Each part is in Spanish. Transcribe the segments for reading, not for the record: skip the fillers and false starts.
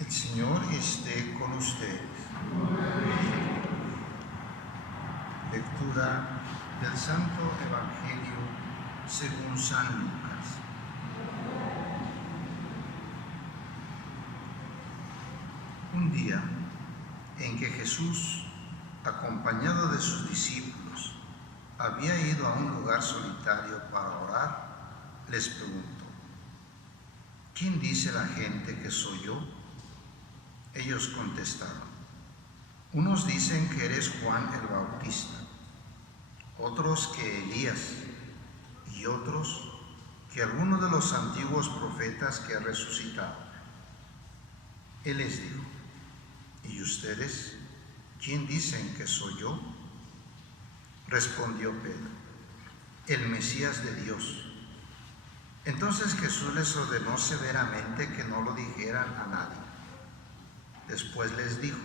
El Señor esté con ustedes. Lectura del Santo Evangelio según San Lucas. Un día en que Jesús, acompañado de sus discípulos, había ido a un lugar solitario para orar, les preguntó: ¿quién dice la gente que soy yo? Ellos contestaron: unos dicen que eres Juan el Bautista, otros que Elías, y otros que alguno de los antiguos profetas que ha resucitado. Él les dijo: ¿y ustedes quién dicen que soy yo? Respondió Pedro: el Mesías de Dios. Entonces Jesús les ordenó severamente que no lo dijeran a nadie. Después les dijo: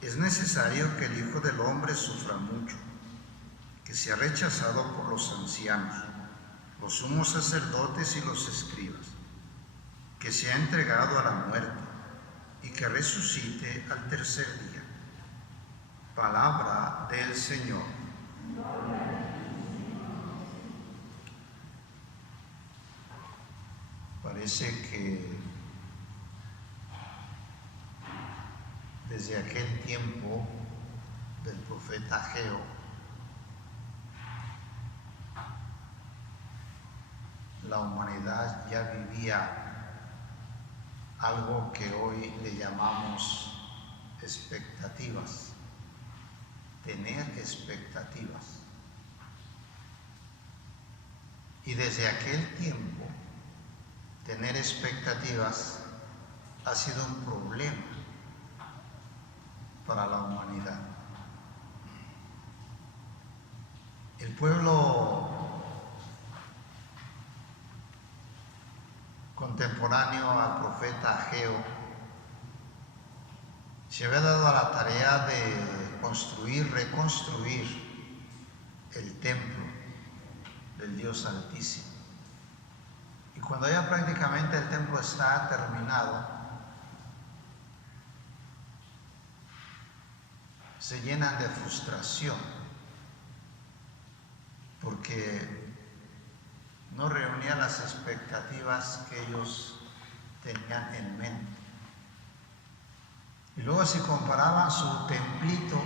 es necesario que el Hijo del Hombre sufra mucho, que sea rechazado por los ancianos, los sumos sacerdotes y los escribas, que sea entregado a la muerte y que resucite al tercer día. Palabra del Señor. Parece que desde aquel tiempo del profeta Ageo, la humanidad ya vivía algo que hoy le llamamos expectativas, tener expectativas. Y desde aquel tiempo, tener expectativas ha sido un problema para la humanidad. El pueblo contemporáneo al profeta Ageo se había dado a la tarea de reconstruir el templo del Dios Altísimo. Y cuando ya prácticamente el templo está terminado, se llenan de frustración porque no reunía las expectativas que ellos tenían en mente. Y luego si comparaban su templito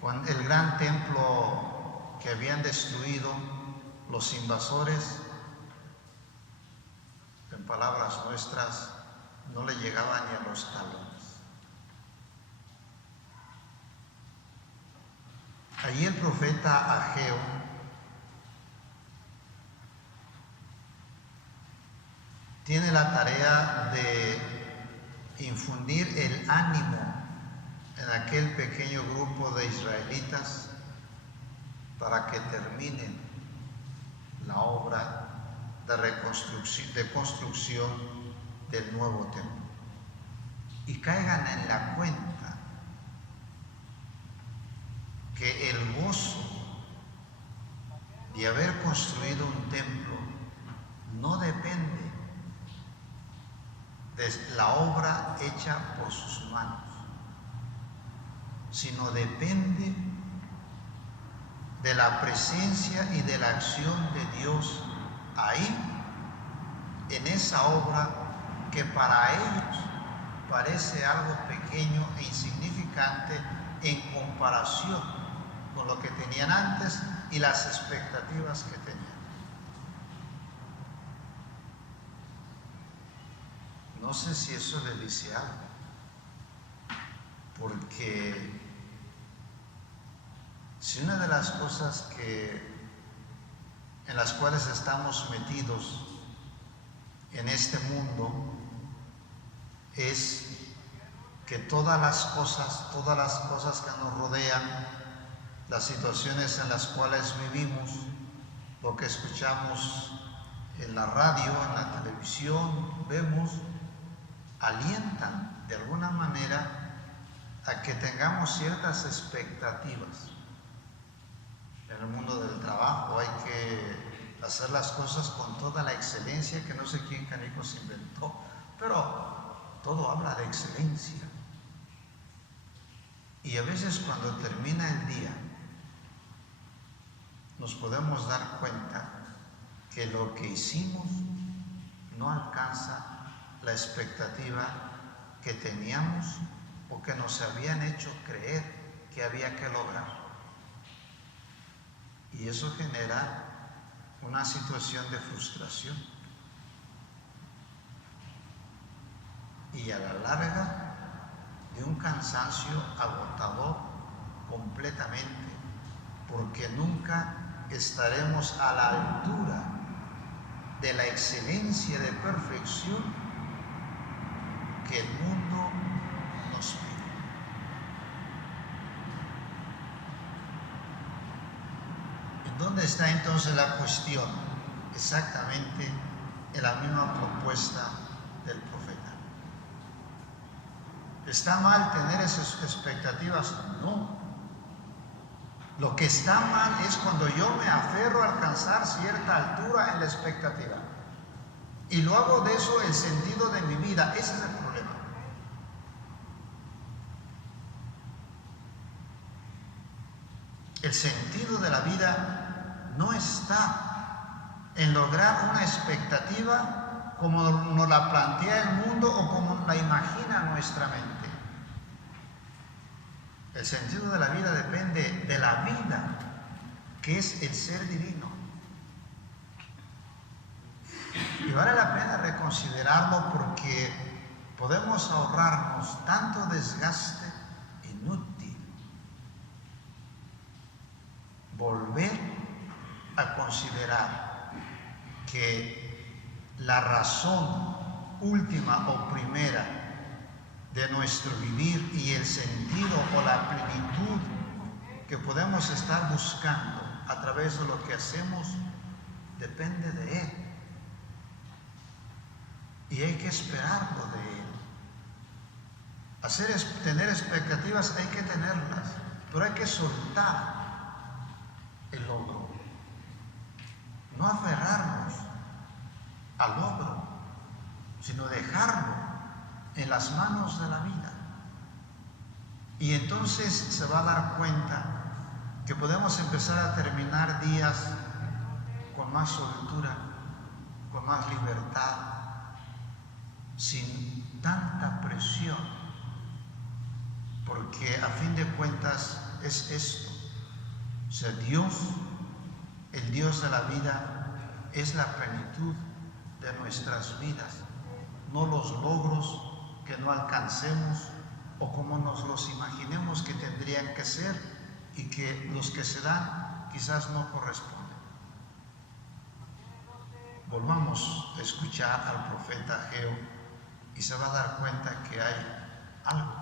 con el gran templo que habían destruido los invasores, en palabras nuestras, no le llegaban ni a los talones. Allí el profeta Ageo tiene la tarea de infundir el ánimo en aquel pequeño grupo de israelitas para que terminen la obra de construcción del nuevo templo y caigan en la cuenta que el gozo de haber construido un templo no depende de la obra hecha por sus manos, sino depende de la presencia y de la acción de Dios ahí, en esa obra que para ellos parece algo pequeño e insignificante en comparación con lo que tenían antes y las expectativas que tenían. No sé si eso le dice algo, porque si una de las cosas en las cuales estamos metidos en este mundo es que todas las cosas que nos rodean, las situaciones en las cuales vivimos, lo que escuchamos en la radio, en la televisión, vemos, alientan de alguna manera a que tengamos ciertas expectativas. En el mundo del trabajo hay que hacer las cosas con toda la excelencia que no sé quién canijo se inventó, pero todo habla de excelencia. Y a veces cuando termina el día, nos podemos dar cuenta que lo que hicimos no alcanza la expectativa que teníamos o que nos habían hecho creer que había que lograr. Y eso genera una situación de frustración. Y a la larga, de un cansancio agotador completamente, porque nunca estaremos a la altura de la excelencia de perfección que el mundo nos pide. ¿En dónde está entonces la cuestión? Exactamente en la misma propuesta del profeta. ¿Está mal tener esas expectativas? No. Lo que está mal es cuando yo me aferro a alcanzar cierta altura en la expectativa y lo hago de eso el sentido de mi vida. Ese es el problema. El sentido de la vida no está en lograr una expectativa como nos la plantea el mundo o como la imagina nuestra mente. El sentido de la vida depende de la vida, que es el ser divino. Y vale la pena reconsiderarlo porque podemos ahorrarnos tanto desgaste inútil. Volver a considerar que la razón última o primera de nuestro vivir y el sentido o la plenitud que podemos estar buscando a través de lo que hacemos depende de Él. Y hay que esperarlo de Él. Tener expectativas hay que tenerlas, pero hay que soltar el logro. No aferrarnos al logro, sino dejarlo en las manos de la vida. Y entonces se va a dar cuenta que podemos empezar a terminar días con más soltura, con más libertad, sin tanta presión, porque a fin de cuentas es esto. O sea, Dios, el Dios de la vida, es la plenitud de nuestras vidas, no los logros que no alcancemos o como nos los imaginemos que tendrían que ser y que los que se dan quizás no corresponden. Volvamos a escuchar al profeta Ageo y se va a dar cuenta que hay algo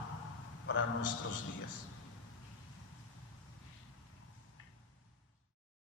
para nuestros días.